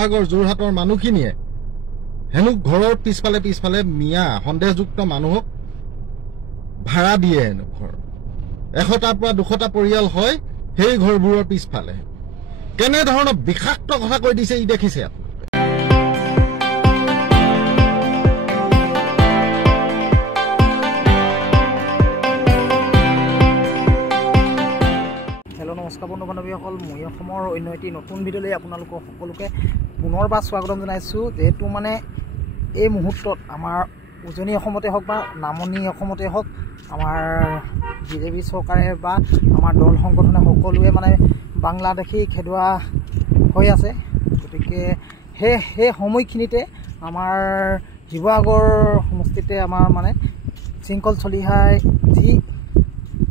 আগৰ যোৰহাটৰ মানুহখিনিয়ে হেনু ঘৰৰ পিছফালে মিয়া সন্দেহযুক্ত মানুহক ভাড়া দিয়ে হেনু ঘৰ 100টাৰ পৰা 200টা পৰিয়াল হয় সেই ঘৰবোৰৰ পিছফালে কেনে ধৰণৰ বিখাক্ত কথা কৈ দিছে ই দেখিছে हेलो नमस्कार बंधु बान्धवीসকল মই অসমৰ অন্য এটি নতুন ভিডিঅ'লৈ আপোনালোকক সকলোকে পুনৰবাৰ স্বাগতম জনাইছোঁ যেহেতু মানে এই মুহূৰ্তত আমাৰ উজনি অসমতে হওক বা নামনি অসমতে হওক আমাৰ বিজেপি চৰকাৰে বা আমাৰ দল সংগঠনে সকলোৱে মানে বাংলাদেশী খেদুৱা হৈ আছে গতিকে সেই সময়খিনিতে আমাৰ শিৱসাগৰ সমষ্টিতে আমাৰ মানে শৃংখল চলিহাই যি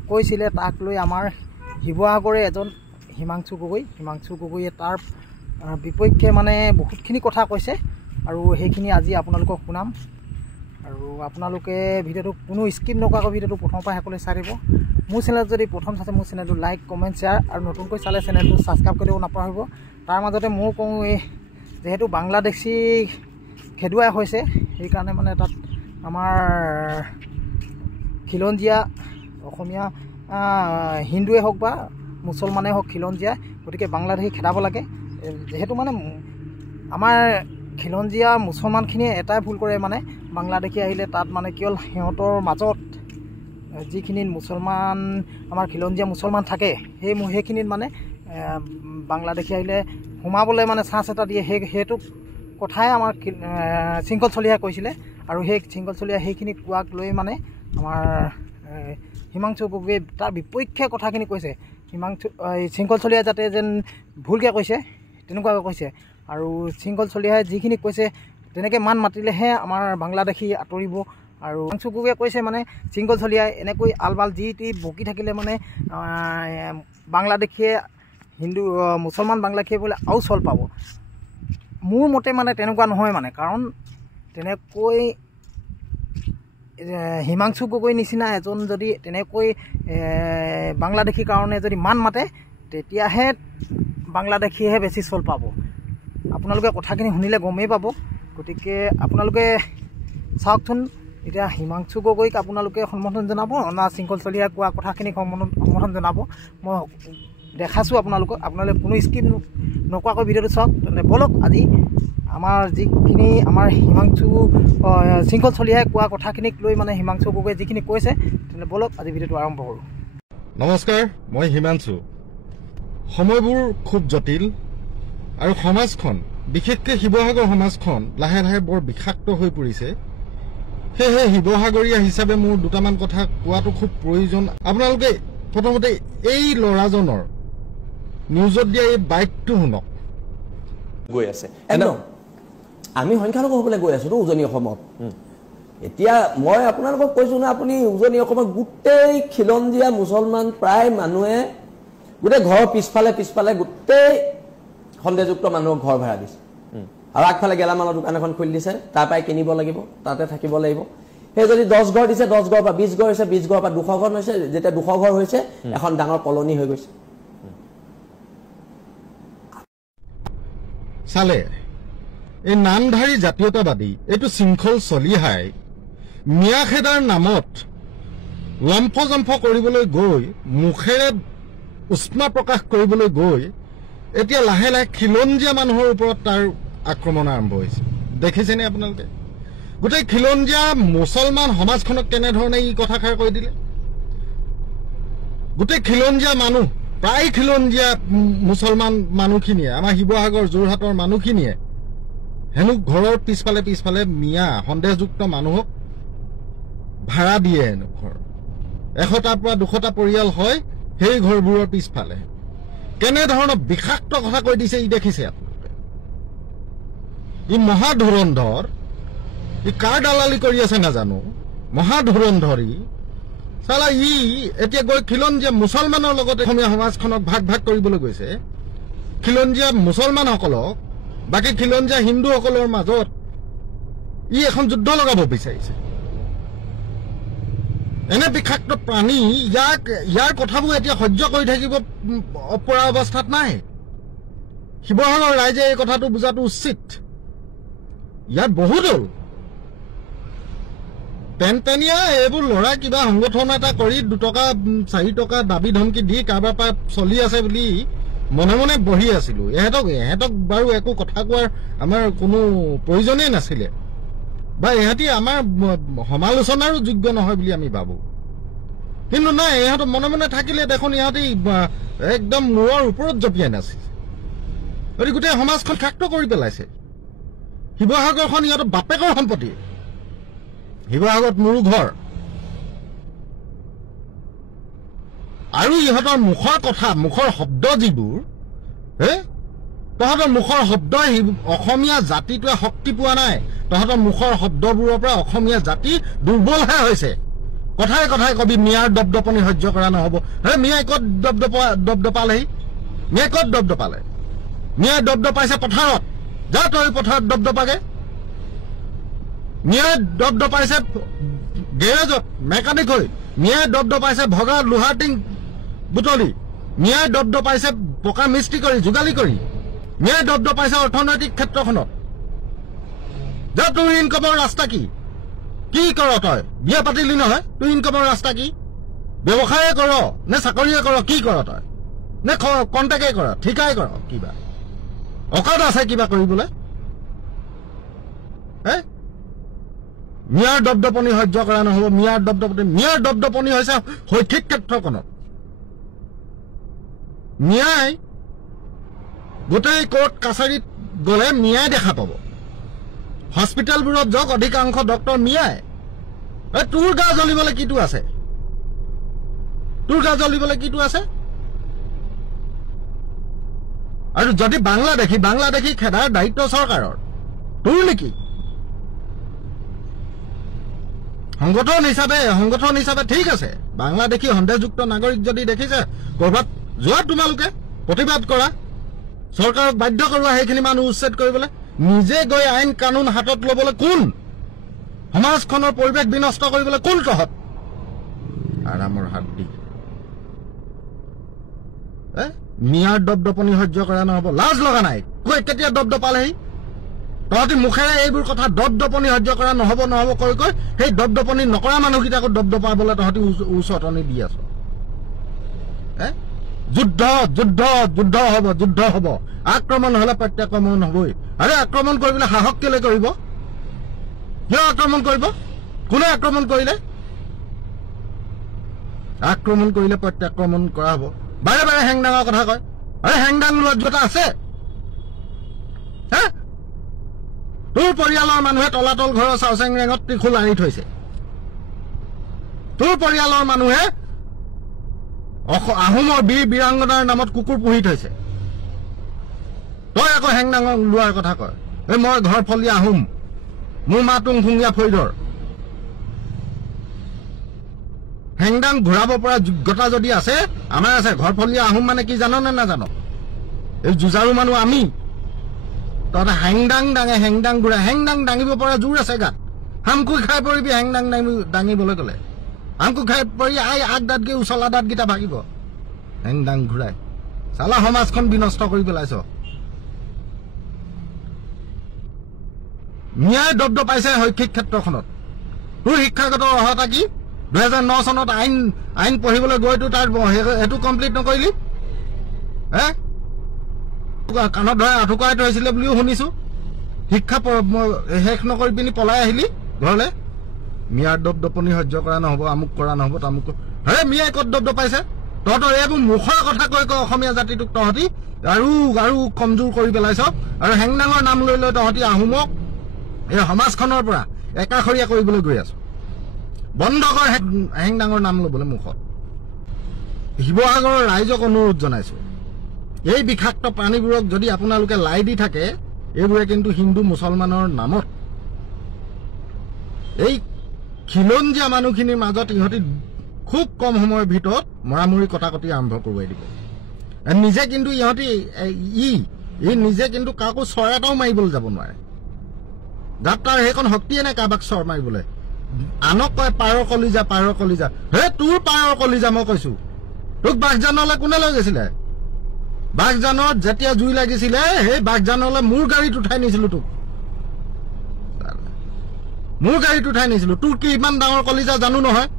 কৈছিলে তাক লৈ আমাৰ শিৱসাগৰে এজন হিমাংশু গগৈয়ে তাৰ বিপক্ষে মানে বহুতখিনি কথা কৈছে আৰু সেইখিনি আজি আপোনালোকক শুনাম আৰু আপোনালোকে ভিডিঅ'টো কোনো স্কিপ নকৰাকৈ ভিডিঅ'টো প্ৰথমৰ পৰা সকলোৱে চাই দিব মোৰ চেনেলত যদি প্ৰথম চাইছে মোৰ চেনেলটো লাইক কমেণ্ট শ্বেয়াৰ আৰু নতুনকৈ চালে চেনেলটো ছাবস্ক্ৰাইব কৰিব নাপাহৰিব তাৰ মাজতে মই কওঁ এই যেহেতু বাংলাদেশী খেদুৱাই হৈছে সেইকাৰণে মানে তাত আমাৰ খিলঞ্জীয়া অসমীয়া হিন্দুৱে হওক বা মুছলমানে হওক খিলঞ্জীয়া গতিকে বাংলাদেশী খেদাব লাগে যেহেতু মানে আমাৰ খিলঞ্জীয়া মুছলমানখিনিয়ে এটাই ভুল কৰে মানে বাংলাদেশী আহিলে তাত মানে কেৱল সিহঁতৰ মাজত যিখিনি মুছলমান আমাৰ খিলঞ্জীয়া মুছলমান থাকে সেইখিনিত মানে বাংলাদেশী আহিলে সোমাবলৈ মানে চান্স এটা দিয়ে সেইটো কথাই আমাৰ শৃংখল চলিহাই কৈছিলে আৰু সেই শৃংখল চলিহা সেইখিনি কোৱাক লৈ মানে আমাৰ হিমাংশু গগৈয়ে তাৰ বিপক্ষে কথাখিনি কৈছে শৃংখল চলিহাই যাতে যেন ভুলকৈ কৈছে তেনেকুৱাকৈ কৈছে আৰু শৃংখল চলিহাই যিখিনি কৈছে তেনেকৈ মান মাতিলেহে আমাৰ বাংলাদেশী আঁতৰিব আৰু হিমাংশু গগৈয়ে কৈছে মানে শৃংখল চলিহাই এনেকৈ আলবাল যি বকি থাকিলে মানে বাংলাদেশীয়ে হিন্দু মুছলমান বাংলাদেশীয়ে বোলে আৰু চল পাব মোৰ মতে মানে তেনেকুৱা নহয় মানে কাৰণ তেনেকৈ হিমাংশু গগৈ নিচিনা এজন যদি তেনেকৈ বাংলাদেশীৰ কাৰণে যদি মান মাতে তেতিয়াহে বাংলাদেশীহে বেছি চল পাব আপোনালোকে কথাখিনি শুনিলে গমেই পাব গতিকে আপোনালোকে চাওকচোন এতিয়া হিমাংশু গগৈক আপোনালোকে সম্বোধন জনাব না শৃংখল চলিহাই কোৱা কথাখিনি সম্বোধন জনাব মই দেখাছোঁ আপোনালোকে কোনো স্কিপ নকৰাকৈ ভিডিঅ'টো চাওক তেন্তে বলক আজি আমাৰ যিখিনি আমাৰ শৃংখল চলিহাই কোৱা কথাখিনিক লৈ মানে হিমাংশু গগৈয়ে যিখিনি কৈছে তেনে বলক আজি ভিডিঅ'টো আৰম্ভ কৰোঁ নমস্কাৰ মই হিমাংশু সময়বোৰ খুব জটিল আৰু সমাজখন বিশেষকৈ শিৱসাগৰ সমাজখন লাহে লাহে বৰ বিষাক্ত হৈ পৰিছে সেয়েহে শিৱসাগৰীয়া হিচাপে মোৰ দুটামান কথা কোৱাটো খুব প্ৰয়োজন আপোনালোকে প্ৰথমতে এই ল'ৰাজনৰ নিউজত দিয়া এই বাইকটো শুনক গৈ আছে একদম আমি সংখ্যালঘু হ'বলৈ গৈ আছোঁ উজনি অসমত এতিয়া মই আপোনালোকক কৈছোঁ না আপুনি উজনি অসমত গোটেই খিলঞ্জীয়া মুছলমান প্ৰায় মানুহে গোটেই ঘৰৰ পিছফালে গোটেই সন্দেহযুক্ত মানুহক ঘৰ ভাড়া দিছে আৰু আগফালে গেলামালৰ দোকান এখন খুলি দিছে তাৰ পৰাই কিনিব লাগিব তাতে থাকিব লাগিব সেই যদি 10 ঘৰ দিছে 10 ঘৰ বা 20 ঘৰ হৈছে 20 ঘৰ বা 200 ঘৰ হৈছে যেতিয়া 200 ঘৰ হৈছে এখন ডাঙৰ কলনী হৈ গৈছে চালে এই নামধাৰী জাতীয়তাবাদী এইটো শৃংখল চলিহাই মিয়া খেদাৰ নামত লম্ফজম্ফ কৰিবলৈ গৈ মুখেৰে উষ্মা প্ৰকাশ কৰিবলৈ গৈ এতিয়া লাহে লাহে খিলঞ্জীয়া মানুহৰ ওপৰত তাৰ আক্ৰমণ আৰম্ভ হৈছে দেখিছেনে আপোনালোকে গোটেই খিলঞ্জীয়া মুছলমান সমাজখনক কেনেধৰণে ই কথাষাৰ কৈ দিলে গোটেই খিলঞ্জীয়া মানুহ প্ৰায় খিলঞ্জীয়া মুছলমান মানুহখিনিয়ে আমাৰ শিৱসাগৰ যোৰহাটৰ মানুহখিনিয়ে হেনু ঘৰৰ পিছফালে মিয়া সন্দেহযুক্ত মানুহক ভাড়া দিয়ে হেনু ঘৰ 100টাৰ পৰা 200টা পৰিয়াল হয় সেই ঘৰবোৰৰ পিছফালে কেনে ধৰণৰ বিষাক্ত কথা কৈ দিছে ই দেখিছে আপোনালোকে ই মহাধুৰন্ধৰ ই কাৰ দালালি কৰি আছে নাজানো মহাধুৰন্ধৰী চালা ই এতিয়া গৈ খিলঞ্জীয়া মুছলমানৰ লগতে অসমীয়া সমাজখনক ভাগ কৰিবলৈ গৈছে খিলঞ্জীয়া মুছলমানসকলক বাকী খিলঞ্জীয়া হিন্দুসকলৰ মাজত ই এখন যুদ্ধ লগাব বিচাৰিছে এনে বিষাক্ত প্ৰাণী ইয়াৰ কথাবোৰ এতিয়া সহ্য কৰি থাকিব পৰা অৱস্থাত নাই শিৱসাগৰ ৰাইজে এই কথাটো বুজাটো উচিত ইয়াত বহুত হ'ল পেনপেনীয়া এইবোৰ ল'ৰা কিবা সংগঠন এটা কৰি 2 টকা 4 টকা দাবী ধমকি দি কাৰোবাৰ পৰা চলি আছে বুলি মনে মনে বহি আছিলোঁ এহেঁতক বাৰু একো কথা কোৱাৰ আমাৰ কোনো প্ৰয়োজনেই নাছিলে বা ইহঁতি আমাৰ সমালোচনাৰো যোগ্য নহয় বুলি আমি ভাবোঁ কিন্তু নাই ইহঁত মনে মনে থাকিলে দেখোন ইহঁতি একদম মূৰৰ ওপৰত জঁপিয়াই নাছিল গতিকে গোটেই সমাজখন খাক্ত কৰি পেলাইছে শিৱসাগৰখন ইহঁতৰ বাপেকৰ সম্পত্তি শিৱসাগৰত মোৰো ঘৰ আৰু ইহঁতৰ মুখৰ কথা মুখৰ শব্দ যিবোৰ তহঁতৰ মুখৰ শব্দই অসমীয়া জাতিটোৱে শক্তি পোৱা নাই তহঁতৰ মুখৰ শব্দবোৰৰ পৰা অসমীয়া জাতি দুৰ্বলহে হৈছে কথাই কথাই কবি মিয়াৰ দপদপনি সহ্য কৰা নহ'ব মিয়াই ক'ত দপদপালেহি মিয়াই ক'ত দপদপালে মিয়াই দপদপাইছে পথাৰত যা তই পথাৰত দপদপাগে মিয়াই দপদপাইছে গেৰেজত মেকানিক হৈ মিয়াই দপদপাইছে ভগা লোহাৰ টিং বুটলি মিয়াই দপদপাইছে পকা মিস্ত্ৰী কৰি যোগালী কৰি মিয়াই দপদপাইছে অৰ্থনৈতিক ক্ষেত্ৰখনত যা তোৰ ইনকমৰ ৰাস্তা কি কৰ তই বিয়া পাতিলি নহয় তোৰ ইনকমৰ ৰাস্তা কি ব্যৱসায়ে কৰ নে চাকৰিয়ে কৰ কি কৰ তই নে কণ্টেকে কৰ ঠিকাই কৰ কিবা অকাদ আছে কিবা কৰিবলৈ মিয়াৰ দপদপনি সহ্য কৰা নহ'ব মিয়াৰ দপদপনি হৈছে শৈক্ষিক ক্ষেত্ৰখনত মিয়াই গোটেই কোৰ্ট কাছাৰীত গ'লে মিয়াই দেখা পাব হস্পিটেলবোৰত যাওক অধিকাংশ ডক্টৰ মিয়াই তোৰ গা জ্বলিবলৈ কিটো আছে আৰু যদি বাংলাদেশী খেদাৰ দায়িত্ব চৰকাৰৰ তোৰ নেকি সংগঠন হিচাপে ঠিক আছে বাংলাদেশী সন্দেহযুক্ত নাগৰিক যদি দেখিছে ক'ৰবাত যোৱা তোমালোকে প্ৰতিবাদ কৰা চৰকাৰক বাধ্য কৰোৱা সেইখিনি মানুহ উচ্ছেদ কৰিবলৈ নিজে গৈ আইন কানুন হাতত ল'বলৈ কোন সমাজখনৰ পৰিৱেশ বিনষ্ট কৰিবলৈ কোন তহঁত আৰামৰ হাত দি মিয়াৰ দপদপনি সহ্য কৰা নহ'ব লাজ লগা নাই কেতিয়া দপদপালেহি তহঁতি মুখেৰে এইবোৰ কথা দপদপনি সহ্য কৰা নহ'ব কৈ সেই দপদপনি নকৰা মানুহকেইটাকো দপদপাবলৈ তহঁতি উচতনি দি আছ যুদ্ধ হ'ব আক্ৰমণ হ'লে প্ৰত্যাক্ৰমণ হ'বই আৰে আক্ৰমণ কৰিবলৈ সাহস কেলে কৰিব কিয় আক্ৰমণ কৰিব কোনে আক্ৰমণ কৰিলে প্ৰত্যাক্ৰমণ কৰা হ'ব বাৰে বাৰে হেংদাঙৰ কথা কয় আৰে হেংদাং লোৱা যোৱা আছে তোৰ পৰিয়ালৰ মানুহে তলাতল ঘৰৰ চাওচেং ৰেঙত ত্ৰিশূল আনি থৈছে তোৰ পৰিয়ালৰ মানুহে আহোমৰ বীৰ বীৰাংগনাৰ নামত কুকুৰ পুহি থৈছে তই আকৌ হেংদাং লোৱাৰ কথা কয় মই ঘৰ ফলীয়া আহোম মোৰ মা তুংখুঙীয়া ফৈদৰ হেংদাং ঘূৰাব পৰা যোগ্যতা যদি আছে আমাৰ আছে ঘৰ ফলীয়া আহোম মানে কি জানো নে নাজানো এই যুঁজাৰু মানুহ আমি তহঁতে হেংদাং ঘূৰা হেংদাং দাঙিব পৰা জোৰ আছে গাত হামকুই খাই পৰিবি হেংদাং দাঙিবলৈ গ'লে হামকুই খাই পৰি আগ দাঁতগৈ উচলা দাঁতকেইটা ভাগিব হেংদাং ঘূৰাই চালা সমাজখন বিনষ্ট কৰি পেলাইছ মিয়াই দপদপাইছে শৈক্ষিক ক্ষেত্ৰখনত তোৰ শিক্ষাগত অৰ্হতা কি 2009 চনত আইন পঢ়িবলৈ গৈতো তাৰ সেইটো কমপ্লিট নকৰিলি কাণত ধৰাই আঁঠুকৰাই থৈছিলে বুলিও শুনিছো শিক্ষা শেষ নকৰি পিনি পলাই আহিলি ঘৰলৈ মিয়াৰ দপদপনি সহ্য কৰা নহ'ব আমুক কৰা নহ'ব তামুক মিয়াই ক'ত দপদপাইছে তহঁতৰ এইবোৰ মুখৰ কথা কৈ অসমীয়া জাতিটোক তহঁতি আৰু কমজোৰ কৰি পেলাইছ আৰু হেংদাঙৰ নাম লৈ তহঁতি আহোমক এই সমাজখনৰ পৰা একাষৰীয়া কৰিবলৈ গৈ আছো বন্ধ কৰ হেংদাঙৰ নাম ল'বলৈ মুখত শিৱসাগৰৰ ৰাইজক অনুৰোধ জনাইছো এই বিষাক্ত প্ৰাণীবোৰক যদি আপোনালোকে লাই দি থাকে এইবোৰে কিন্তু হিন্দু মুছলমানৰ নামত এই খিলঞ্জীয়া মানুহখিনিৰ মাজত ইহঁতি খুব কম সময়ৰ ভিতৰত মৰামৰি কটাকটি আৰম্ভ কৰোৱাই দিব নিজে কিন্তু ইহঁতি নিজে কিন্তু কাকো চৰ এটাও মাৰিবলৈ যাব নোৱাৰে যাত তাৰ সেইখন শক্তিয়ে নাই কাৰোবাক চৰ মাৰিবলৈ আনক কয় পাৰৰ কলিজা তোৰ পাৰৰ কলিজা মই কৈছো তোক বাঘজানলৈ কোনে লৈ গৈছিলে বাঘজানত যেতিয়া জুই লাগিছিলে সেই বাঘজানলৈ মোৰ গাড়ীত উঠাই নিছিলো তোক মোৰ গাড়ীত উঠাই নিছিলো তোৰ কি ইমান ডাঙৰ কলিজা জানো নহয়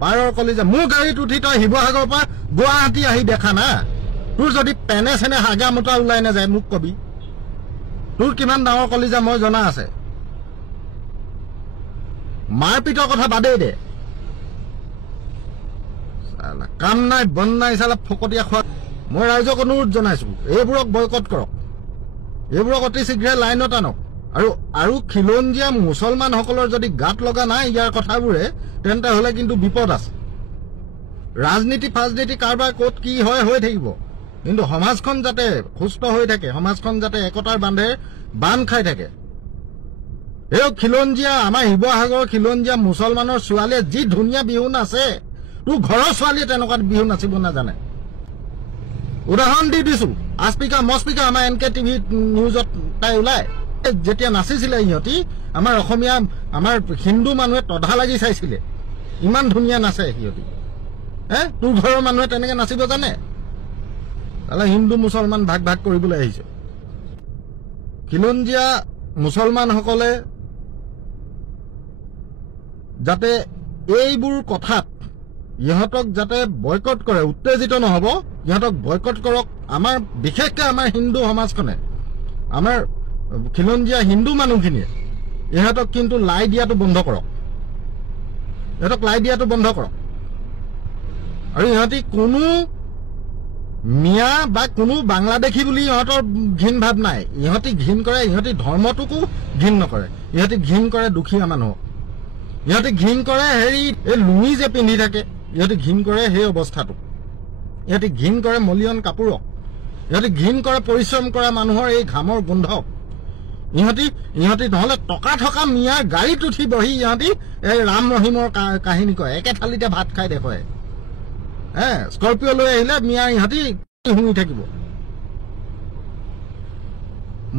পাৰৰ কলিজা মোৰ গাড়ীত উঠি তই শিৱসাগৰৰ পৰা গুৱাহাটী আহি দেখা না তোৰ যদি পেনে চেনে হাগা মোটা ওলাই নাযায় মোক কবি তোৰ কিমান ডাঙৰ কলিজা মই জনা আছে মাৰপিটৰ কথা বাদেই দে কাম নাই বন নাই চালা ফকতীয়া খোৱা মই ৰাইজক অনুৰোধ জনাইছো এইবোৰক বয়কট কৰক এইবোৰক অতি শীঘ্ৰে লাইনত আনক আৰু খিলঞ্জীয়া মুছলমানসকলৰ যদি গাত লগা নাই ইয়াৰ কথাবোৰে তেন্তে হলে কিন্তু বিপদ আছে ৰাজনীতি ফাজনীতি কাৰবাৰ ক'ত কি হয় হৈ থাকিব কিন্তু সমাজখন যাতে সুস্থ হৈ থাকে সমাজখন যাতে একতাৰ বান্ধ খাই থাকে এই খিলঞ্জীয়া আমাৰ শিৱসাগৰৰ খিলঞ্জীয়া মুছলমানৰ ছোৱালীয়ে যি ধুনীয়া বিহু নাচে তোৰ ঘৰৰ ছোৱালীয়ে তেনেকুৱা বিহু নাচিব নাজানে উদাহৰণ দি দিছো আস্পিকা মস্পিকা আমাৰ NK TV নিউজত তাই ওলাই যেতিয়া নাচিছিলে ইহঁতি আমাৰ অসমীয়া আমাৰ হিন্দু মানুহে তধা লাগি চাইছিলে ইমান ধুনীয়া নাচে সিহঁতি তোৰ ঘৰৰ মানুহে তেনেকে নাচিব জানে তাহলে হিন্দু মুছলমান ভাগ কৰিবলৈ আহিছে খিলঞ্জীয়া মুছলমানসকলে যাতে এইবোৰ কথাত ইহঁতক যাতে বয়কট কৰে উত্তেজিত নহব ইহঁতক বয়কট কৰক আমাৰ বিশেষকৈ আমাৰ হিন্দু সমাজখনে আমাৰ খিলঞ্জীয়া হিন্দু মানুহখিনিয়ে ইহঁতক কিন্তু লাই দিয়াটো বন্ধ কৰক আৰু ইহঁতি কোনো মিয়া বা কোনো বাংলাদেশী বুলি ইহঁতৰ ঘিণ ভাৱ নাই ইহঁতি ঘিণ কৰে ইহঁতি ধৰ্মটোকো ঘিণ নকৰে ইহঁতি ঘিণ কৰে দুখীয়া মানুহক ইহঁতি ঘিণ কৰে হেৰি এই লুঙি যে পিন্ধি থাকে ইহঁতি ঘিণ কৰে সেই অৱস্থাটো ইহঁতি ঘিণ কৰে মলিয়ন কাপোৰক ইহঁতি ঘিণ কৰে পৰিশ্ৰম কৰা মানুহৰ এই ঘামৰ গোন্ধক ইহঁতি নহলে টকা থকা মিয়াৰ গাড়ীত উঠি বহি ইহঁতি এই ৰাম ৰহিমৰ কাহিনী কয় একে থালিতে ভাত খাই দেখুৱাই স্কৰ্পিঅ লৈ আহিলে মিয়াৰ ইহঁতি শুঙি থাকিব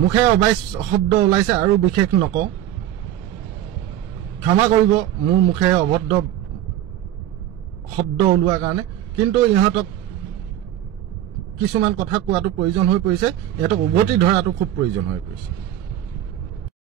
মুখে অবাইচ শব্দ ওলাইছে আৰু বিশেষ নকওঁ ক্ষমা কৰিব মোৰ মুখে অভদ্ৰ শব্দ ওলোৱাৰ কাৰণে কিন্তু ইহঁতক কিছুমান কথা কোৱাটো প্ৰয়োজন হৈ পৰিছে ইহঁতক উভতি ধৰাটো খুব প্ৰয়োজন হৈ পৰিছে